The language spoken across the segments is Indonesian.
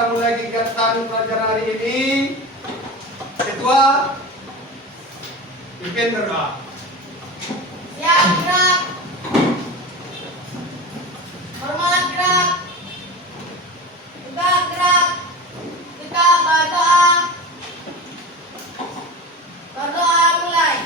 kita mulai kegiatan pelajaran hari ini. Ketua, pimpin berdoa. Siap, gerak. Hormat, gerak. Tegak, gerak. Kita berdoa. Berdoa mulai.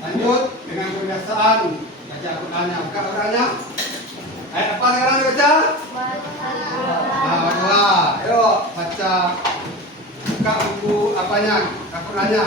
Lanjut dengan kebiasaan baca Al-Qur'annya. Buka Al-Qur'annya. Ayat apa sekarang dibaca? Baca. Ayo baca. Buka buku apanya? Al-Qur'annya.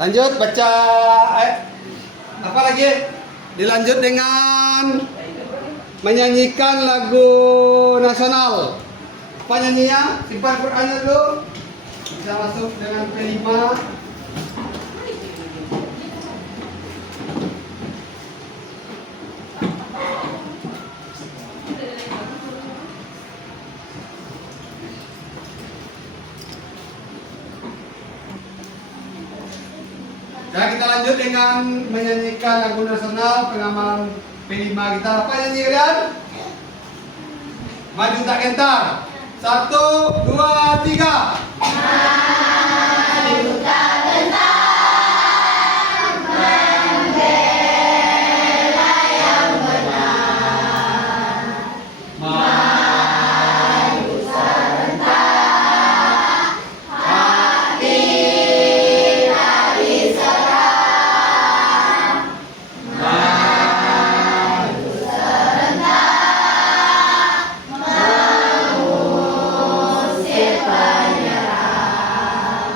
Lanjut baca apa lagi? Dilanjut dengan menyanyikan lagu nasional. penyanyinya, simpan Qurannya dulu. Bisa masuk dengan P5. Dan kita lanjut dengan menyanyikan lagu nasional pengamalan P5 kita. Apa nyanyi kalian? Maju tak gentar. 1, 2, 3. Maju tak gentar, membela yang benar. Maju serentak, hati tak diserang. Maju serentak, mengusir penyerang.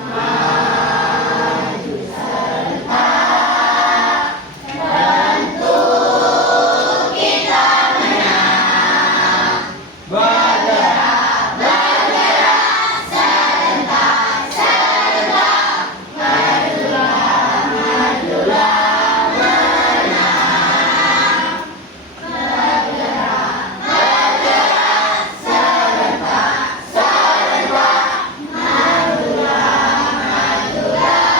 Maju serentak, tentu kita menang. Bergerak, bergerak, serentak, serentak, majulah, majulah, menang. Bergerak, bergerak, serentak, serentak, majulah, majulah, menang.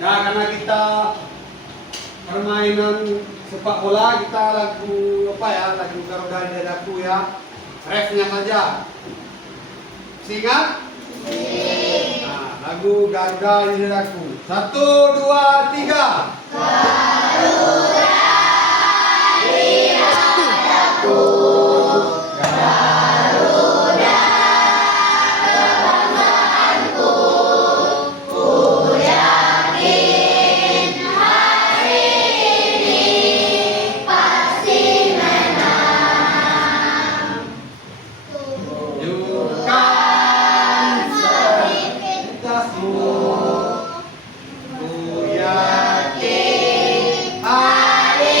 Nah, karena kita permainan sepak bola, kita lagu apa ya? Lagu Garuda di Dadaku ya. Refnya saja. Ingat? Nah, lagu Garuda di Dadaku. 1, 2, 3. Garuda di dadaku, Garuda kebanggaanku. Ku yakin hari ini pasti menang. Tunjukkan soliditasmu. Ku yakin Hari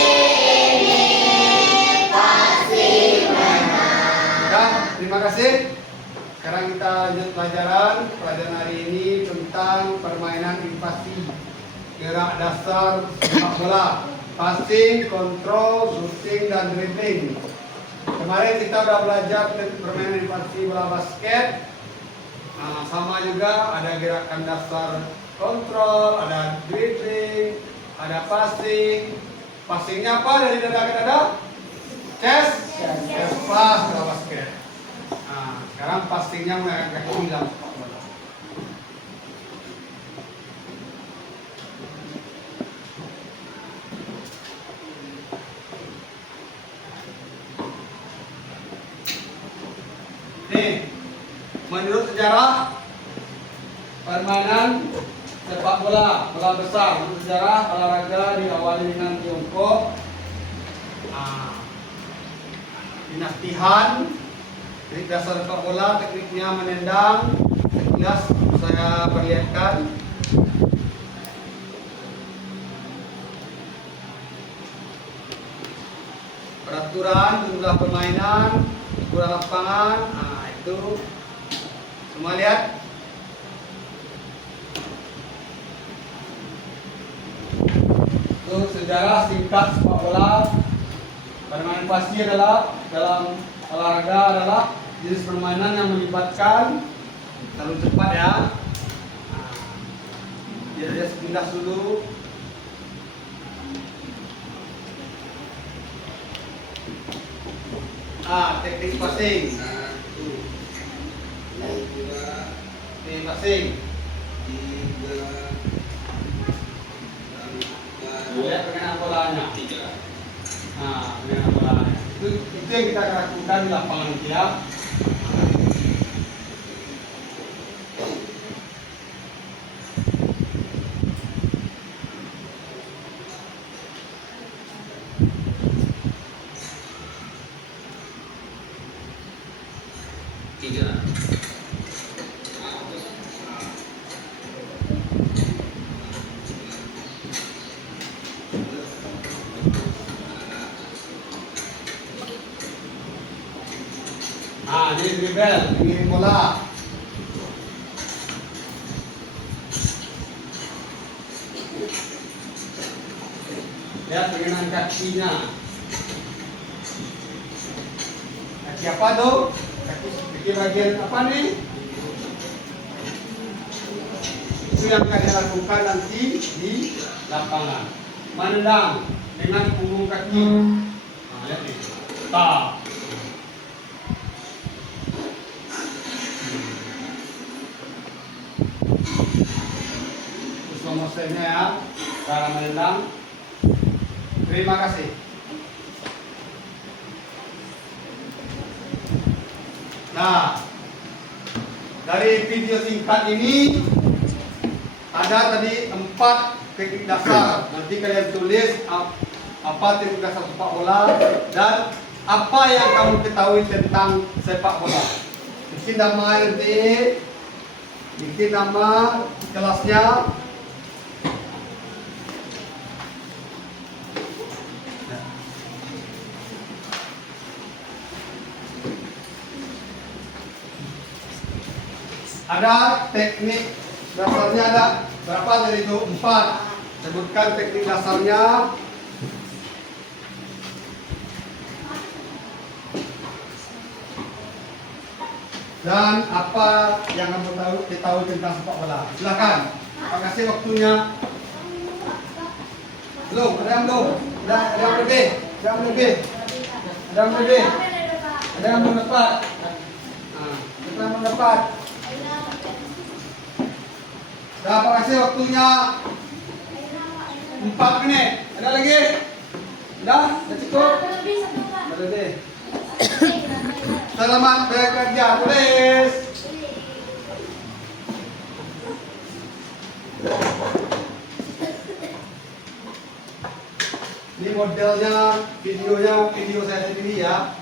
ini pasti menang. ya, terima kasih. Sekarang kita lanjut pelajaran. Pelajaran hari ini tentang permainan invasi. Gerak dasar sepak bola. Passing, kontrol, shooting, dan dribbling. Kemarin kita udah belajar permainan invasi bola basket. Nah, sama juga ada gerakan dasar kontrol, ada dribbling, ada passing. Passingnya apa dari dada ke dada? Chest, chest pass bola basket. Nah, sekarang passingnya menggunakan kaki dalam sepak bola. Nih, menurut sejarah permainan sepak bola, bola besar, menurut sejarah olahraga diawali dengan Tiongkok. Dinasti Han, teknik dasar sepak bola, tekniknya menendang. Sekilas saya perlihatkan. Peraturan, jumlah permainan, ukuran lapangan, nah itu semua lihat. Itu sejarah singkat sepak bola. Permainan pasti adalah dalam olahraga adalah jenis permainan yang melibatkan terlalu cepat ya. Nah, dia sepindah dulu. Teknik passing. Teknik passing. Lihat permainan bolanya. Nah, permainan bolanya. Itu yang kita lakukan di lapangan dia. Nah, jadi dribble, mengirim bola. Lihat dengan kakinya. Kaki apa tuh? Kaki bagian apa nih? Itu yang akan dilakukan nanti di lapangan. Menendang dengan punggung kaki. Nah, lihat nih. Tak. Terus nomor ya, cara menendang. Terima kasih. Nah, dari video singkat ini ada tadi 4 teknik dasar. Nanti kalian tulis apa teknik dasar sepak bola dan apa yang kamu ketahui tentang sepak bola. Bikin nama nanti, bikin nama kelasnya. Ada teknik dasarnya, ada berapa dari itu? 4. Sebutkan teknik dasarnya. Dan apa yang kamu tahu tentang sepak bola. Silakan. Terima kasih waktunya. Belum, ada yang belum? Ada yang lebih? Ada yang lebih? Ada yang lebih? Ada yang belum dapat? Nah, kita belum dapat. Terima kasih waktunya 4 menit. Ada lagi? Udah cukup? Ada lebih. Selamat bekerja, tulis. Ini modelnya, video saya sendiri ya.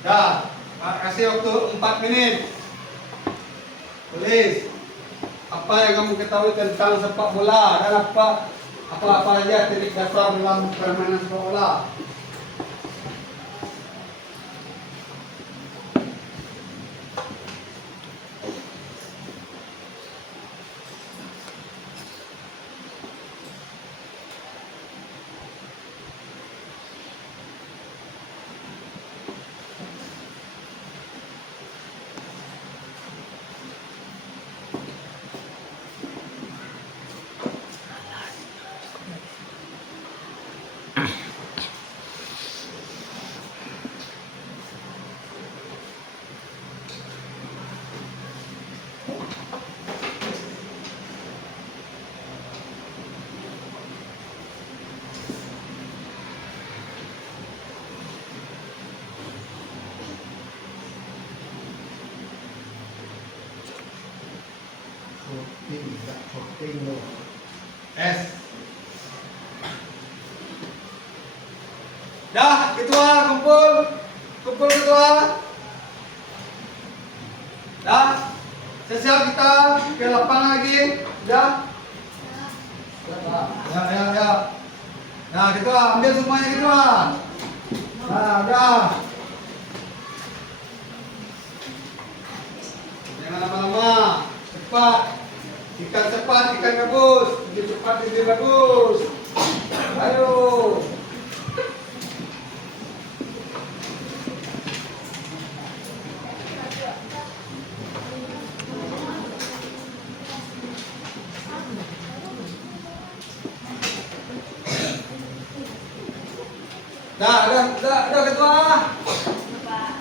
Dah, kasih waktu 4 menit. Tulis apa yang kamu ketahui tentang sepak bola dan apa saja teknik dasar dalam permainan sepak bola. S. Dah, ketua kumpul ketua. Dah, siap kita ke lapangan lagi. Dah. Ya. Nah, ketua ambil semuanya ketua. Nah, udah. Jangan lama-lama, cepat. Ikan cepat, ikan bagus. Lebih cepat, lebih bagus. Ayo. Dah ketua.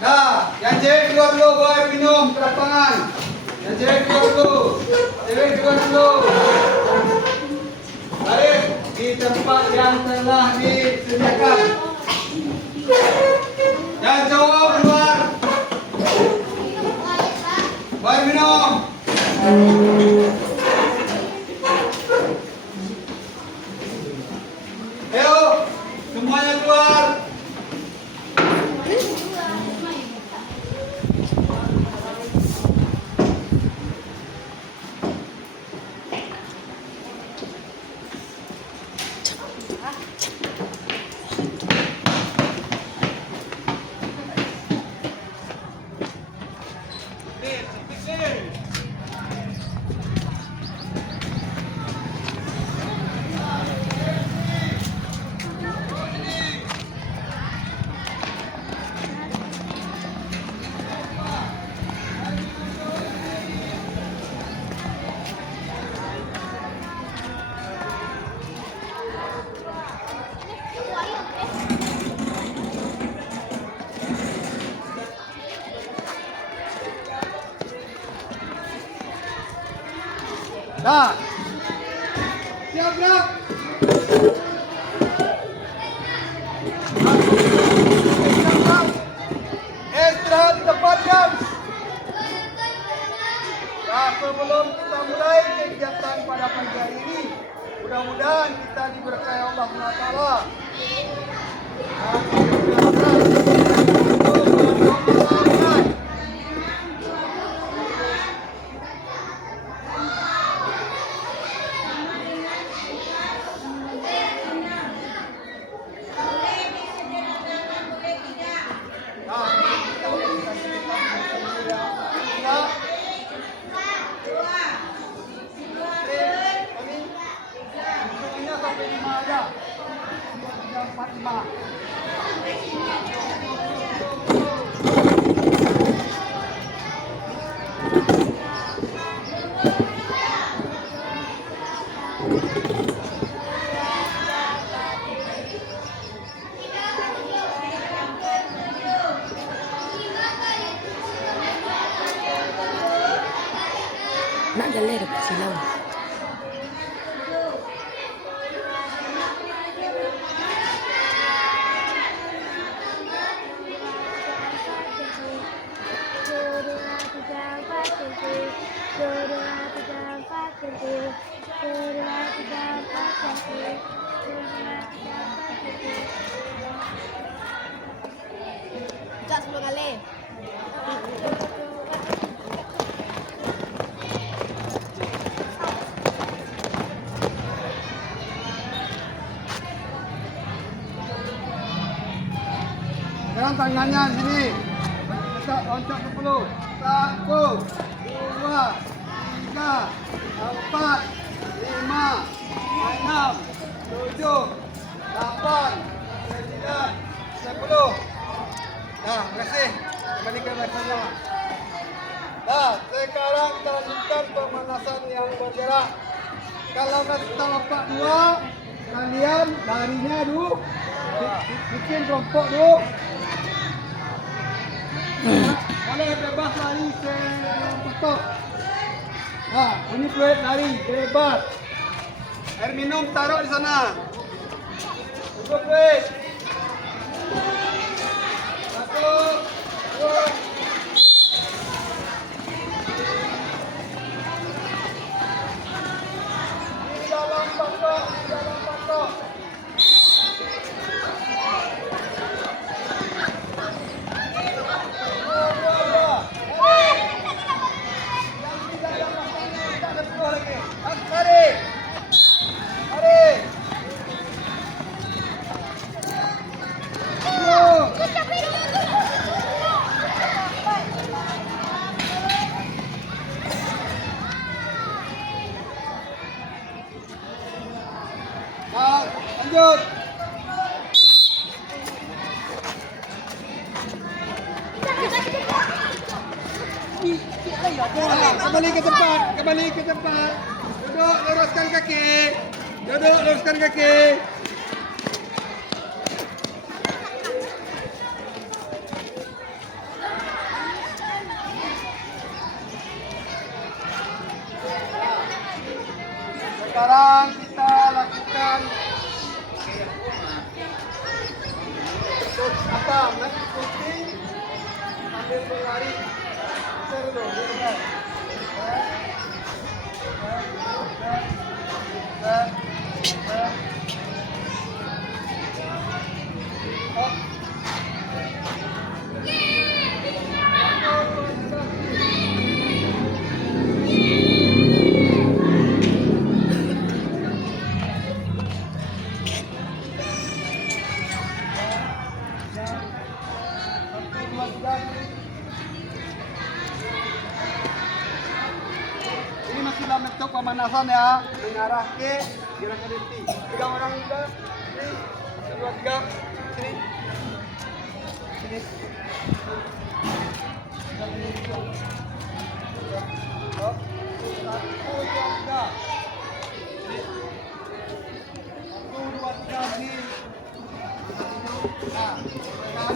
Dah, yang C keluar dulu, bawa air minum ke lapangan. Yang C keluar dulu. Cewek keluar dulu. Baik, di tempat yang telah disediakan. Yang cowok keluar. Bawa air minum. Ayo, semuanya keluar. Dah. Siap gerak. Istirahat di tempat jam. Nah, sebelum kita mulai kegiatan pada pagi hari ini, mudah-mudahan kita diberkahi Allah SWT. Nak galera por silau. Cak 10 kali. Sekarang tangannya sini. Loncat 10. 1, 2, 3, 4, 5, 6, 7, 8, 9, 10. Nah, terima kasih. Kembali ke belakangnya. Nah, sekarang kita lanjutkan pemanasan yang bergerak. Kalau kita lompat 2, kalian larinya dulu. Bikin kelompok dulu. Boleh bebas lari sekelompok. Nah, bunyi fluid lari bebas. Air minum taruh di sana. Cukup fluid. 1, 2. Di dalam patok, di dalam patok. Lanjut. Kembali ke tempat, kembali ke tempat. Duduk, luruskan kaki. Duduk, luruskan kaki. Sekarang kita lakukan apa? Nanti puting sambil berlari. Putar dulu, putar. Ini masih dalam bentuk pemanasan ya, mengarah ke gerakan inti. 3 orang juga, sini, 2, 3, sini, sini. Stop. 1, 2, 3. Sini. 1, 2, 3, sini. Nah, tekan.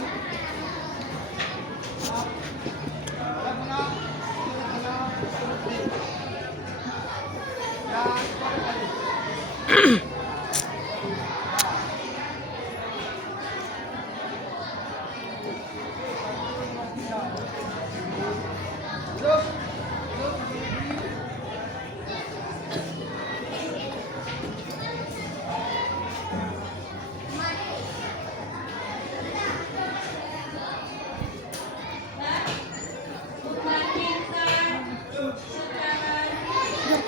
Tengah, tengah, sini.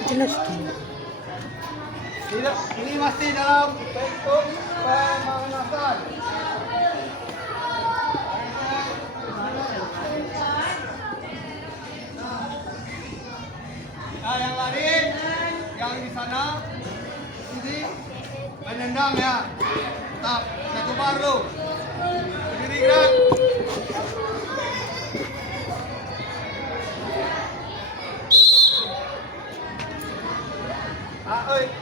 Jelas. Tidak, ini masih dalam bentuk pemanasan. Nah, yang lari, yang di sana, sini, menendang ya. Tetap, satu bar dulu. Berdiri gerak.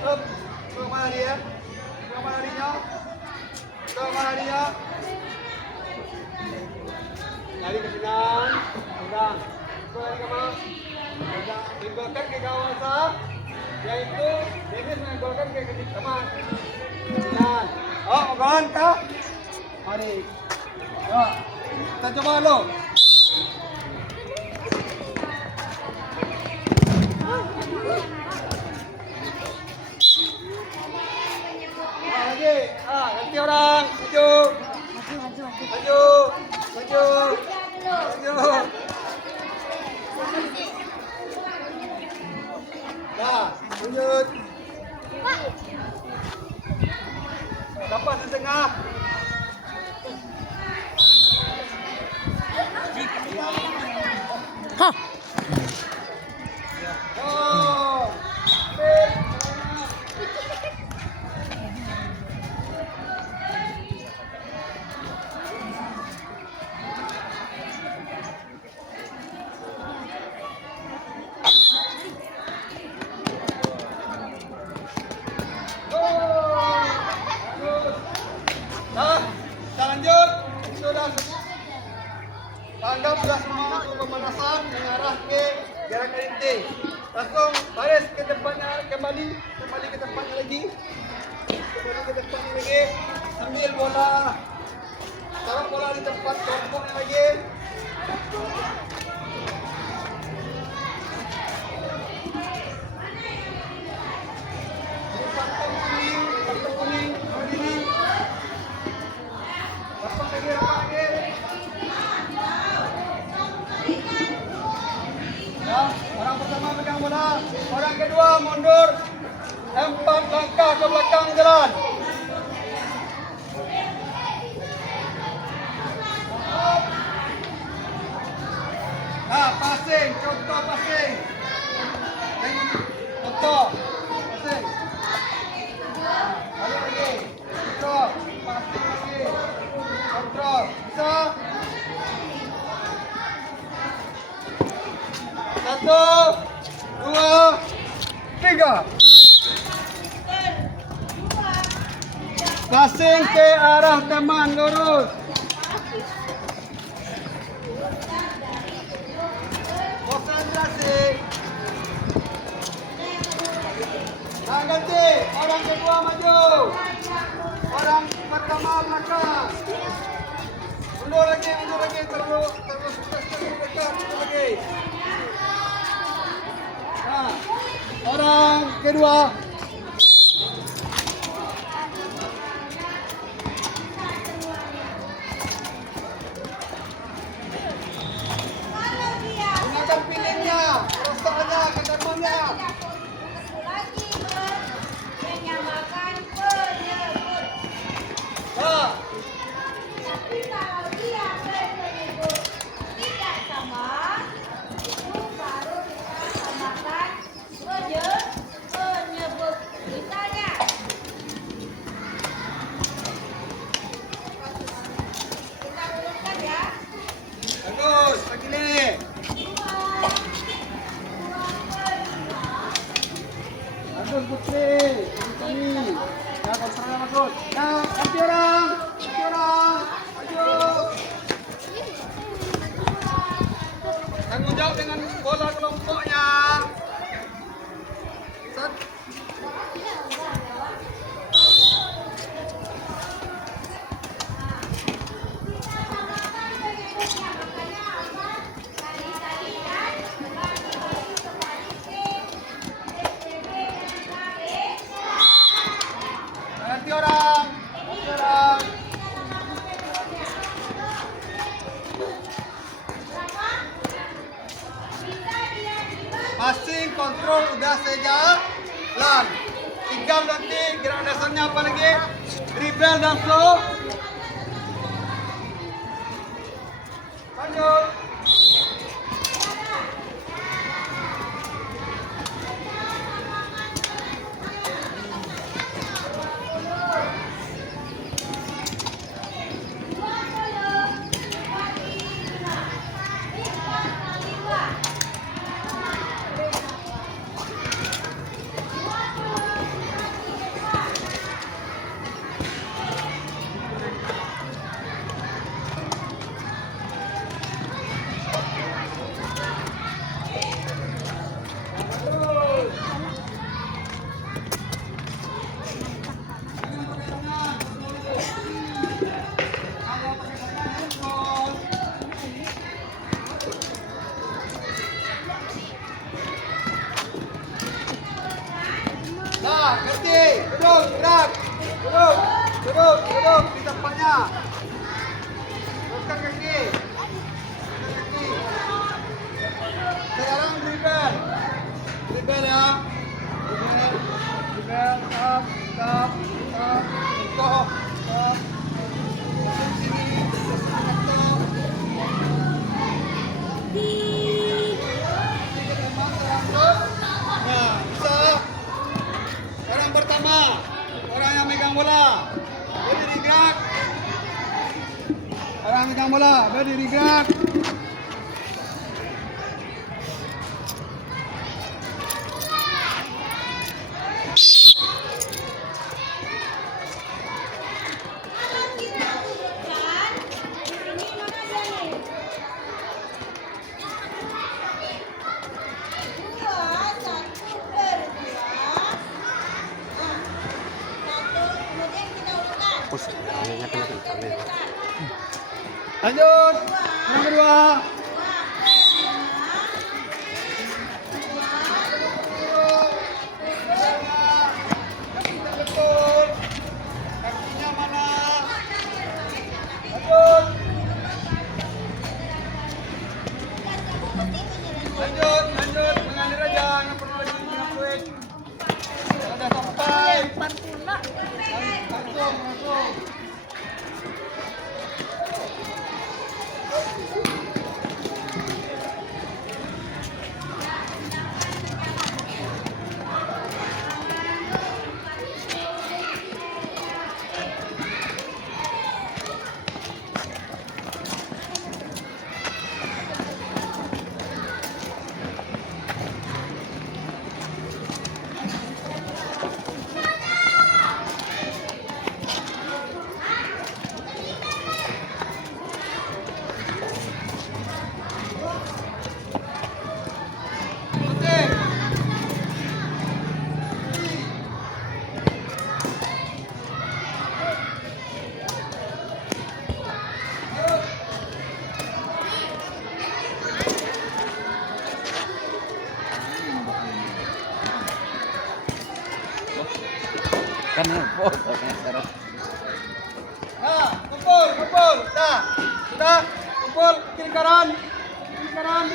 Up. Ke mana dia? Ke mana dia? Ke mana dia? Lari ke kanan, pegang. Lari ke mana? Pegang. Menggolkan ke kawasan, yaitu Dennis menggolkan ke teman. Kanan. Oh, kawan kah? Mari. Ya, kita coba lo. Ganti orang, maju, maju, maju, maju. Nah, lanjut. Dapat di tengah. Hah. Oh, kita lanjut. Sudah tanggap sudah semua untuk pemanasan mengarah ke gerakan inti. Langsung baris ke depannya, kembali ke depannya lagi, ambil bola, taruh bola di tempat kelompoknya lagi. Pantang kuning, berdiri. Rapat lagi. Ya, orang pertama pegang bola, orang kedua mundur 4 langkah ke belakang jalan. Nah, passing, contoh passing. Contoh passing. Balik lagi. Contoh passing lagi. Kontrol. Bisa. 1, 2, 3. Passing ke arah teman lurus. Konsentrasi. Nah, ganti. Orang kedua maju. Orang pertama belakang. Mundur lagi, terus dekat lagi. Nah, orang kedua. Gunakan pilihnya, perasaannya, ketemuannya. Nah. Bagus, begini. Bagus Putri, ini. Ya, kontrolnya bagus. Nah, ganti orang, maju. Tanggung jawab dengan bola kelompoknya. Set. Ganti orang. Passing. selesai jalan. Tinggal nanti gerak dasarnya apa lagi? Dribble dan flow. Lanjut. Nah, ngerti. Duduk, gerak. Duduk di tempatnya. Teruskan kaki. Sekarang dribble. Dribble ya. Dribble, up. Stop. Sini. Stop. Nah, bisa. Orang pertama, orang yang megang bola, berdiri gerak. Orang megang bola, berdiri gerak. Lanjut, yang kedua. Betul. Kakinya mana? Lanjut. Mengalir aja, nggak perlu lagi ngakuin. Sudah sampai. Langsung. Kan foto terus. Nah, kumpul. Dah. Sudah. Kumpul kiri kanan. Kiri kanan.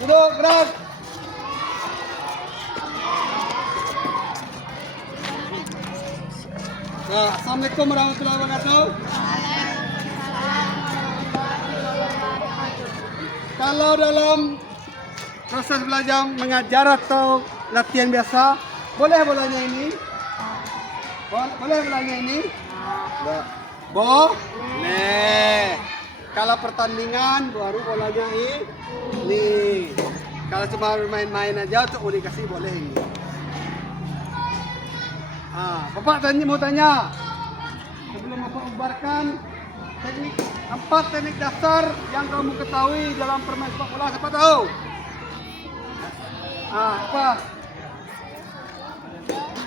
Duduk, gerak. Nah, Assalamualaikum warahmatullahi wabarakatuh. Kalau dalam proses belajar mengajar atau latihan biasa, boleh bolanya ini? Boleh bolanya ini? Boleh. Kalau pertandingan baru bolanya ini. Kalau cuma main-main aja untuk uli kasih boleh ini. Bapak mau tanya. Sebelum Bapak ubarkan empat teknik dasar yang kamu ketahui dalam permain sepak bola, siapa tahu? Apa?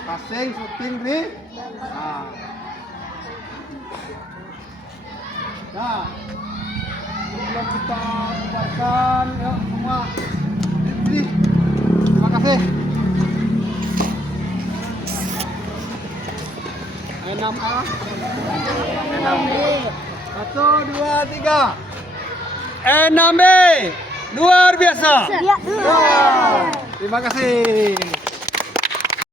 Passing, shooting, Nah, sebelum kita ubarkan, yuk semua. Ini. Terima kasih. 6A, 6B. 1, 2, 3. Enambe luar biasa. Ya. Terima kasih.